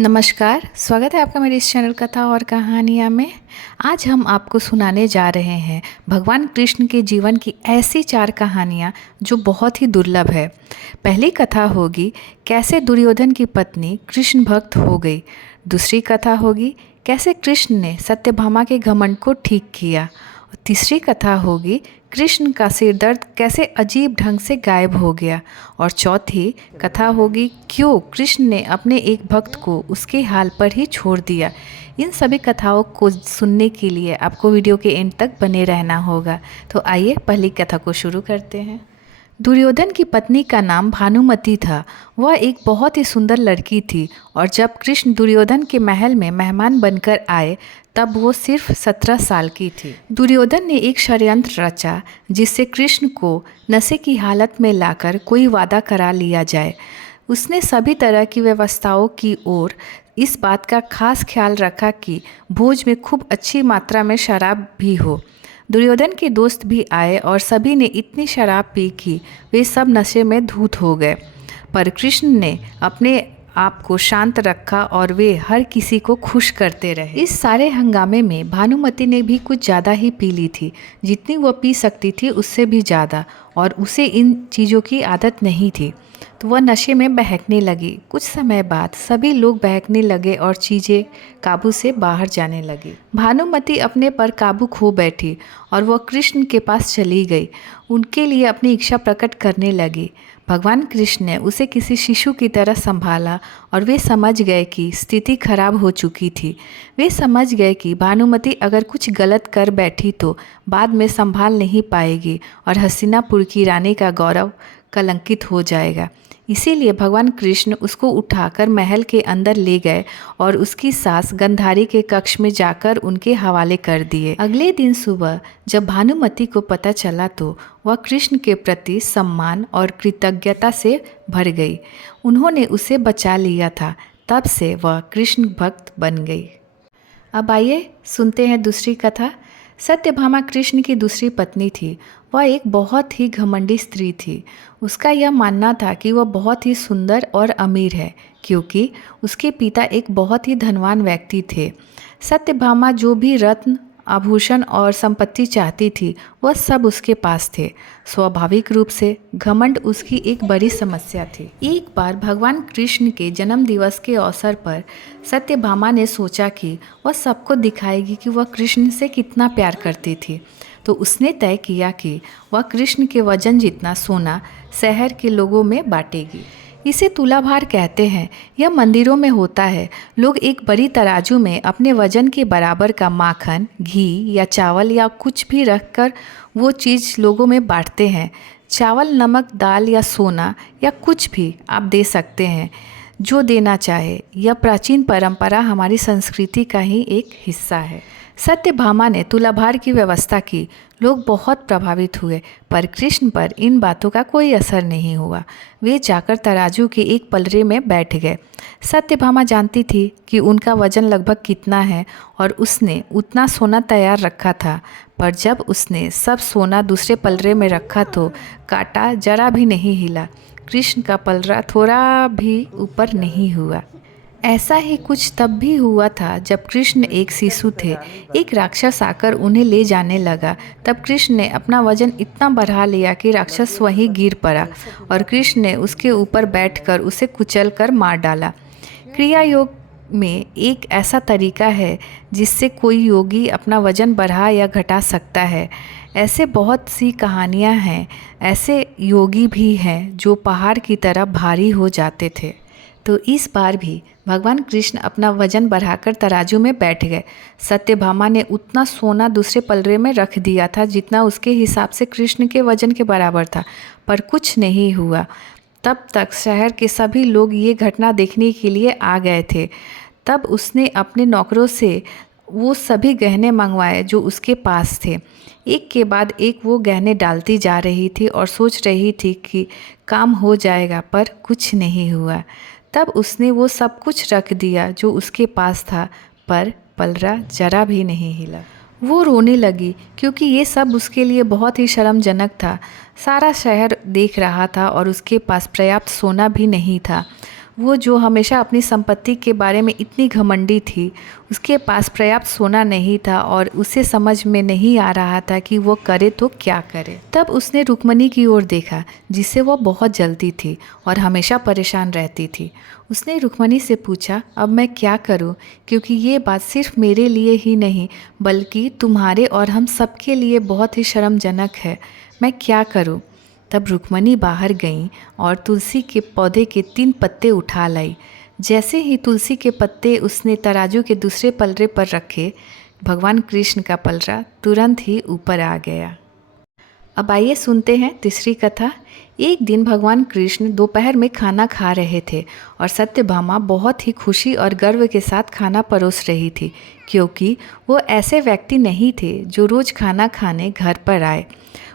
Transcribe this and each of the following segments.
नमस्कार, स्वागत है आपका मेरे इस चैनल कथा और कहानियाँ में। आज हम आपको सुनाने जा रहे हैं भगवान कृष्ण के जीवन की ऐसी 4 कहानियाँ जो बहुत ही दुर्लभ है। पहली कथा होगी कैसे दुर्योधन की पत्नी कृष्ण भक्त हो गई। दूसरी कथा होगी कैसे कृष्ण ने सत्यभामा के घमंड को ठीक किया। और तीसरी कथा होगी कृष्ण का सिर दर्द कैसे अजीब ढंग से गायब हो गया। और चौथी कथा होगी क्यों कृष्ण ने अपने एक भक्त को उसके हाल पर ही छोड़ दिया। इन सभी कथाओं को सुनने के लिए आपको वीडियो के एंड तक बने रहना होगा। तो आइए पहली कथा को शुरू करते हैं। दुर्योधन की पत्नी का नाम भानुमति था। वह एक बहुत ही सुंदर लड़की थी और जब कृष्ण दुर्योधन के महल में मेहमान बनकर आए तब वो सिर्फ 17 साल की थी। दुर्योधन ने एक षड्यंत्र रचा जिससे कृष्ण को नशे की हालत में लाकर कोई वादा करा लिया जाए। उसने सभी तरह की व्यवस्थाओं की ओर इस बात का खास ख्याल रखा कि भोज में खूब अच्छी मात्रा में शराब भी हो। दुर्योधन के दोस्त भी आए और सभी ने इतनी शराब पी कि वे सब नशे में धूत हो गए। पर कृष्ण ने अपने आप को शांत रखा और वे हर किसी को खुश करते रहे। इस सारे हंगामे में भानुमति ने भी कुछ ज़्यादा ही पी ली थी, जितनी वह पी सकती थी उससे भी ज़्यादा, और उसे इन चीज़ों की आदत नहीं थी, तो वह नशे में बहकने लगी। कुछ समय बाद सभी लोग बहकने लगे और चीज़ें काबू से बाहर जाने लगी। भानुमति अपने पर काबू खो बैठी और वह कृष्ण के पास चली गई। उनके लिए अपनी इच्छा प्रकट करने लगी। भगवान कृष्ण ने उसे किसी शिशु की तरह संभाला और वे समझ गए कि स्थिति खराब हो चुकी थी। वे समझ गए कि भानुमति अगर कुछ गलत कर बैठी तो बाद में संभाल नहीं पाएगी और हस्तिनापुर की रानी का गौरव कलंकित हो जाएगा। इसीलिए भगवान कृष्ण उसको उठाकर महल के अंदर ले गए और उसकी सास गंधारी के कक्ष में जाकर उनके हवाले कर दिए। अगले दिन सुबह जब भानुमति को पता चला तो वह कृष्ण के प्रति सम्मान और कृतज्ञता से भर गई। उन्होंने उसे बचा लिया था, तब से वह कृष्ण भक्त बन गई। अब आइए सुनते हैं दूसरी कथा। सत्यभामा कृष्ण की दूसरी पत्नी थी। वह एक बहुत ही घमंडी स्त्री थी। उसका यह मानना था कि वह बहुत ही सुंदर और अमीर है, क्योंकि उसके पिता एक बहुत ही धनवान व्यक्ति थे। सत्यभामा जो भी रत्न, आभूषण और संपत्ति चाहती थी वह सब उसके पास थे। स्वाभाविक रूप से घमंड उसकी एक बड़ी समस्या थी। एक बार भगवान कृष्ण के जन्म दिवस के अवसर पर सत्यभामा ने सोचा कि वह सबको दिखाएगी कि वह कृष्ण से कितना प्यार करती थी। तो उसने तय किया कि वह कृष्ण के वजन जितना सोना शहर के लोगों में बांटेगी। इसे तुलाभार कहते हैं। यह मंदिरों में होता है। लोग एक बड़ी तराजू में अपने वजन के बराबर का माखन, घी या चावल या कुछ भी रखकर वो चीज़ लोगों में बांटते हैं। चावल, नमक, दाल या सोना या कुछ भी आप दे सकते हैं, जो देना चाहे। यह प्राचीन परंपरा हमारी संस्कृति का ही एक हिस्सा है। सत्यभामा ने तुलाभार की व्यवस्था की। लोग बहुत प्रभावित हुए, पर कृष्ण पर इन बातों का कोई असर नहीं हुआ। वे जाकर तराजू के एक पलड़े में बैठ गए। सत्यभामा जानती थी कि उनका वजन लगभग कितना है और उसने उतना सोना तैयार रखा था। पर जब उसने सब सोना दूसरे पलड़े में रखा तो कांटा जरा भी नहीं हिला। कृष्ण का पलड़ा थोड़ा भी ऊपर नहीं हुआ। ऐसा ही कुछ तब भी हुआ था जब कृष्ण एक शिशु थे। एक राक्षस आकर उन्हें ले जाने लगा। तब कृष्ण ने अपना वजन इतना बढ़ा लिया कि राक्षस वहीं गिर पड़ा और कृष्ण ने उसके ऊपर बैठकर उसे कुचल कर मार डाला। क्रिया योग में एक ऐसा तरीका है जिससे कोई योगी अपना वजन बढ़ा या घटा सकता है। ऐसे बहुत सी कहानियाँ हैं। ऐसे योगी भी हैं जो पहाड़ की तरह भारी हो जाते थे। तो इस बार भी भगवान कृष्ण अपना वजन बढ़ाकर तराजू में बैठ गए। सत्यभामा ने उतना सोना दूसरे पलड़े में रख दिया था जितना उसके हिसाब से कृष्ण के वजन के बराबर था, पर कुछ नहीं हुआ। तब तक शहर के सभी लोग ये घटना देखने के लिए आ गए थे। तब उसने अपने नौकरों से वो सभी गहने मंगवाए जो उसके पास थे। एक के बाद एक वो गहने डालती जा रही थी और सोच रही थी कि काम हो जाएगा, पर कुछ नहीं हुआ। तब उसने वो सब कुछ रख दिया जो उसके पास था, पर पलड़ा जरा भी नहीं हिला। वो रोने लगी क्योंकि ये सब उसके लिए बहुत ही शर्मजनक था। सारा शहर देख रहा था और उसके पास पर्याप्त सोना भी नहीं था। वो जो हमेशा अपनी संपत्ति के बारे में इतनी घमंडी थी, उसके पास पर्याप्त सोना नहीं था और उसे समझ में नहीं आ रहा था कि वो करे तो क्या करे। तब उसने रुक्मणी की ओर देखा, जिससे वो बहुत जलती थी और हमेशा परेशान रहती थी। उसने रुक्मणी से पूछा, अब मैं क्या करूं? क्योंकि ये बात सिर्फ मेरे लिए ही नहीं बल्कि तुम्हारे और हम सबके लिए बहुत ही शर्मजनक है। मैं क्या करूं? तब रुक्मणी बाहर गईं और तुलसी के पौधे के 3 पत्ते उठा लाई। जैसे ही तुलसी के पत्ते उसने तराजू के दूसरे पलड़े पर रखे, भगवान कृष्ण का पलड़ा तुरंत ही ऊपर आ गया। अब आइए सुनते हैं तीसरी कथा। एक दिन भगवान कृष्ण दोपहर में खाना खा रहे थे और सत्यभामा बहुत ही खुशी और गर्व के साथ खाना परोस रही थी, क्योंकि वो ऐसे व्यक्ति नहीं थे जो रोज़ खाना खाने घर पर आए।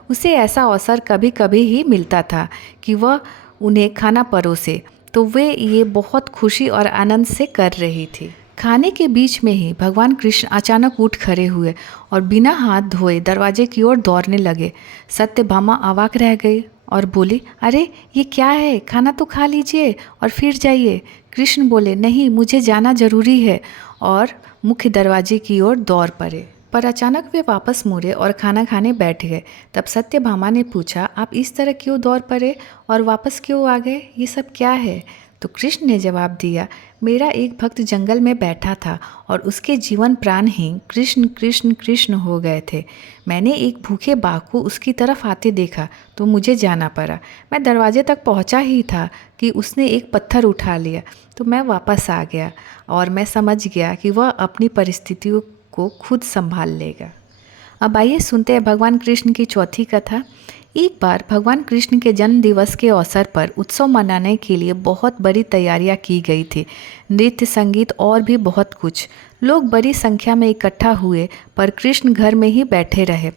उसे ऐसा अवसर कभी कभी ही मिलता था कि वह उन्हें खाना परोसे, तो वे ये बहुत खुशी और आनंद से कर रही थी। खाने के बीच में ही भगवान कृष्ण अचानक उठ खड़े हुए और बिना हाथ धोए दरवाजे की ओर दौड़ने लगे। सत्यभामा अवाक रह गई और बोली, अरे ये क्या है? खाना तो खा लीजिए और फिर जाइए। कृष्ण बोले, नहीं, मुझे जाना जरूरी है, और मुख्य दरवाजे की ओर दौड़ पड़े। पर अचानक वे वापस मुड़े और खाना खाने बैठ गए। तब सत्यभामा ने पूछा, आप इस तरह क्यों दौड़ पड़े और वापस क्यों आ गए? ये सब क्या है? तो कृष्ण ने जवाब दिया, मेरा एक भक्त जंगल में बैठा था और उसके जीवन प्राण ही कृष्ण कृष्ण कृष्ण हो गए थे। मैंने एक भूखे बाघ को उसकी तरफ आते देखा तो मुझे जाना पड़ा। मैं दरवाजे तक पहुंचा ही था कि उसने एक पत्थर उठा लिया, तो मैं वापस आ गया और मैं समझ गया कि वह अपनी परिस्थितियों को खुद संभाल लेगा। अब आइए सुनते हैं भगवान कृष्ण की चौथी कथा। एक बार भगवान कृष्ण के जन्म दिवस के अवसर पर उत्सव मनाने के लिए बहुत बड़ी तैयारियां की गई थी। नृत्य, संगीत और भी बहुत कुछ। लोग बड़ी संख्या में इकट्ठा हुए, पर कृष्ण घर में ही बैठे रहे।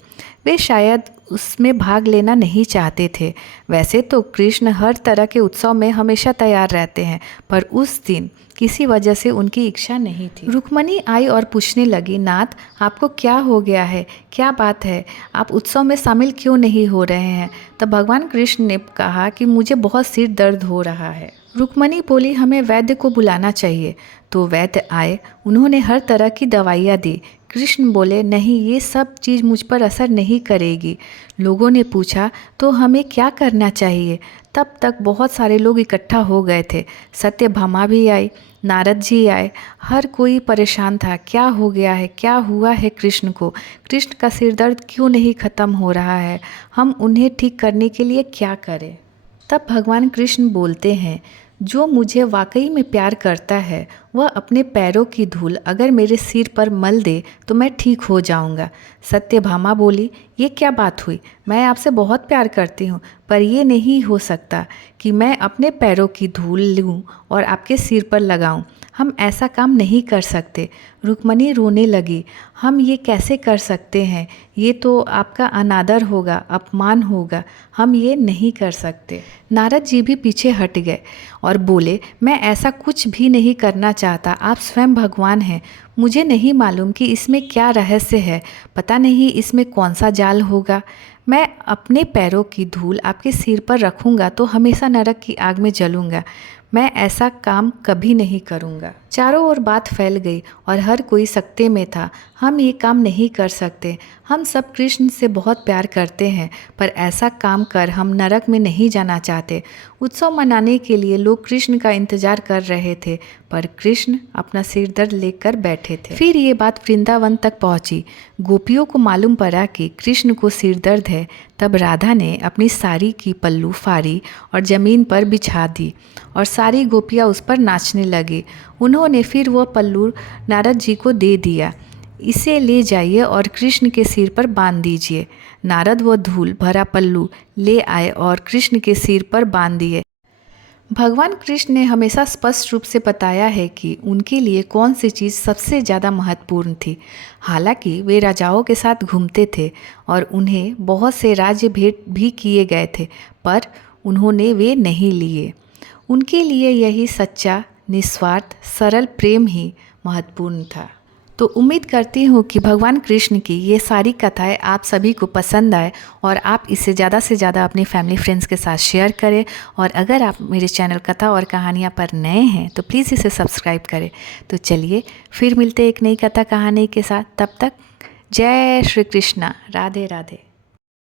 वे शायद उसमें भाग लेना नहीं चाहते थे। वैसे तो कृष्ण हर तरह के उत्सव में हमेशा तैयार रहते हैं, पर उस दिन किसी वजह से उनकी इच्छा नहीं थी। रुक्मणी आई और पूछने लगी, नाथ, आपको क्या हो गया है? क्या बात है? आप उत्सव में शामिल क्यों नहीं हो रहे हैं? तब भगवान कृष्ण ने कहा कि मुझे बहुत सिर दर्द हो रहा है। रुक्मणी बोली, हमें वैद्य को बुलाना चाहिए। तो वैद्य आए। उन्होंने हर तरह की दवाइयाँ दी। कृष्ण बोले, नहीं, ये सब चीज़ मुझ पर असर नहीं करेगी। लोगों ने पूछा, तो हमें क्या करना चाहिए? तब तक बहुत सारे लोग इकट्ठा हो गए थे। सत्यभामा भी आई, नारद जी आए। हर कोई परेशान था, क्या हो गया है? क्या हुआ है कृष्ण को? कृष्ण का सिर दर्द क्यों नहीं खत्म हो रहा है? हम उन्हें ठीक करने के लिए क्या करें? तब भगवान कृष्ण बोलते हैं, जो मुझे वाकई में प्यार करता है वह अपने पैरों की धूल अगर मेरे सिर पर मल दे तो मैं ठीक हो जाऊंगा। सत्यभामा बोली, ये क्या बात हुई? मैं आपसे बहुत प्यार करती हूँ, पर यह नहीं हो सकता कि मैं अपने पैरों की धूल लूँ और आपके सिर पर लगाऊँ। हम ऐसा काम नहीं कर सकते। रुक्मणी रोने लगी, हम ये कैसे कर सकते हैं? ये तो आपका अनादर होगा, अपमान होगा। हम ये नहीं कर सकते। नारद जी भी पीछे हट गए और बोले, मैं ऐसा कुछ भी नहीं करना चाहता। आप स्वयं भगवान हैं। मुझे नहीं मालूम कि इसमें क्या रहस्य है। पता नहीं इसमें कौन सा जाल होगा। मैं अपने पैरों की धूल आपके सिर पर रखूँगा तो हमेशा नरक की आग में जलूँगा। मैं ऐसा काम कभी नहीं करूँगा। चारों ओर बात फैल गई और हर कोई सकते में था। हम ये काम नहीं कर सकते। हम सब कृष्ण से बहुत प्यार करते हैं, पर ऐसा काम कर हम नरक में नहीं जाना चाहते। उत्सव मनाने के लिए लोग कृष्ण का इंतजार कर रहे थे, पर कृष्ण अपना सिर दर्द लेकर बैठे थे। फिर ये बात वृंदावन तक पहुंची। गोपियों को मालूम पड़ा कि कृष्ण को सिर दर्द है। तब राधा ने अपनी साड़ी की पल्लू फाड़ी और ज़मीन पर बिछा दी और सारी गोपियाँ उस पर नाचने लगी। उन्होंने फिर वह पल्लू नारद जी को दे दिया। इसे ले जाइए और कृष्ण के सिर पर बांध दीजिए। नारद वह धूल भरा पल्लू ले आए और कृष्ण के सिर पर बांध दिए। भगवान कृष्ण ने हमेशा स्पष्ट रूप से बताया है कि उनके लिए कौन सी चीज़ सबसे ज़्यादा महत्वपूर्ण थी। हालांकि वे राजाओं के साथ घूमते थे और उन्हें बहुत से राज्य भेंट भी किए गए थे, पर उन्होंने वे नहीं लिए। उनके लिए यही सच्चा, निस्वार्थ, सरल प्रेम ही महत्वपूर्ण था। तो उम्मीद करती हूँ कि भगवान कृष्ण की ये सारी कथाएं आप सभी को पसंद आए और आप इसे ज़्यादा से ज़्यादा अपनी फैमिली फ्रेंड्स के साथ शेयर करें। और अगर आप मेरे चैनल कथा और कहानियाँ पर नए हैं तो प्लीज़ इसे सब्सक्राइब करें। तो चलिए फिर मिलते एक नई कथा कहानी के साथ। तब तक जय श्री कृष्णा, राधे राधे।